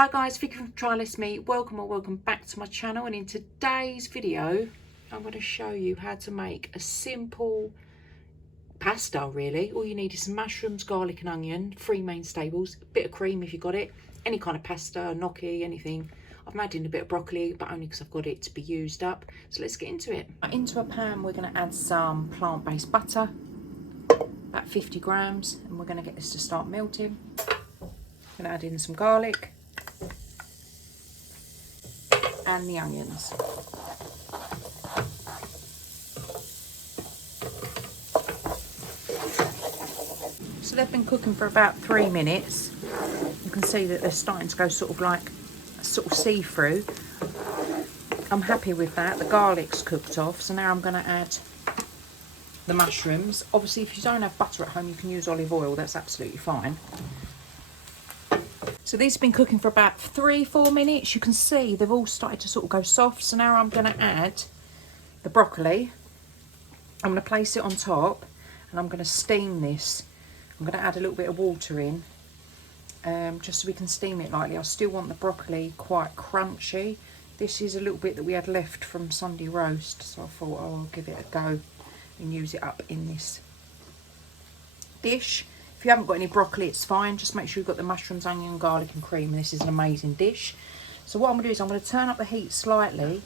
Hi guys, Vicky from trylessmeat. Welcome back to my channel, and in today's video I'm going to show you how to make a simple pasta. Really, all you need is some mushrooms, garlic and onion, 3 main staples, a bit of cream if you got it, any kind of pasta, gnocchi, anything. I've made in a bit of broccoli, but only because I've got it to be used up. So let's get into it. Into a pan we're going to add some plant-based butter, about 50 grams, and we're going to get this to start melting. I'm going to add in some garlic and the onions. So they've been cooking for about 3 minutes. You can see that they're starting to go sort of see-through. I'm happy with that. The garlic's cooked off, so now I'm going to add the mushrooms. Obviously, if you don't have butter at home, you can use olive oil. That's absolutely fine. So these have been cooking for about 3-4 minutes. You can see they've all started to sort of go soft. So now I'm going to add the broccoli. I'm going to place it on top and I'm going to steam this. I'm going to add a little bit of water in just so we can steam it lightly. I still want the broccoli quite crunchy. This is a little bit that we had left from Sunday roast, so I thought, oh, I'll give it a go and use it up in this dish. If you haven't got any broccoli, it's fine. Just make sure you've got the mushrooms, onion, garlic and cream. This is an amazing dish. So what I'm going to do is I'm going to turn up the heat slightly,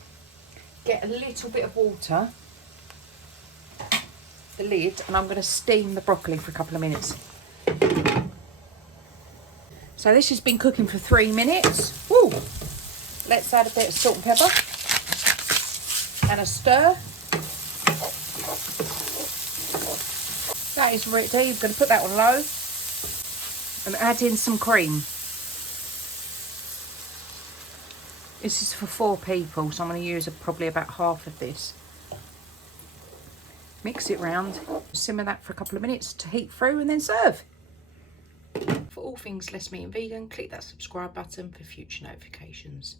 get a little bit of water, the lid, and I'm going to steam the broccoli for a couple of minutes. So this has been cooking for 3 minutes. Woo! Let's add a bit of salt and pepper and a stir. That is ready. You're going to put that on low and add in some cream. This is for 4 people, so I'm going to use probably about half of this. Mix it round, simmer that for a couple of minutes to heat through, and then serve. For all things less meat and vegan, click that subscribe button for future notifications.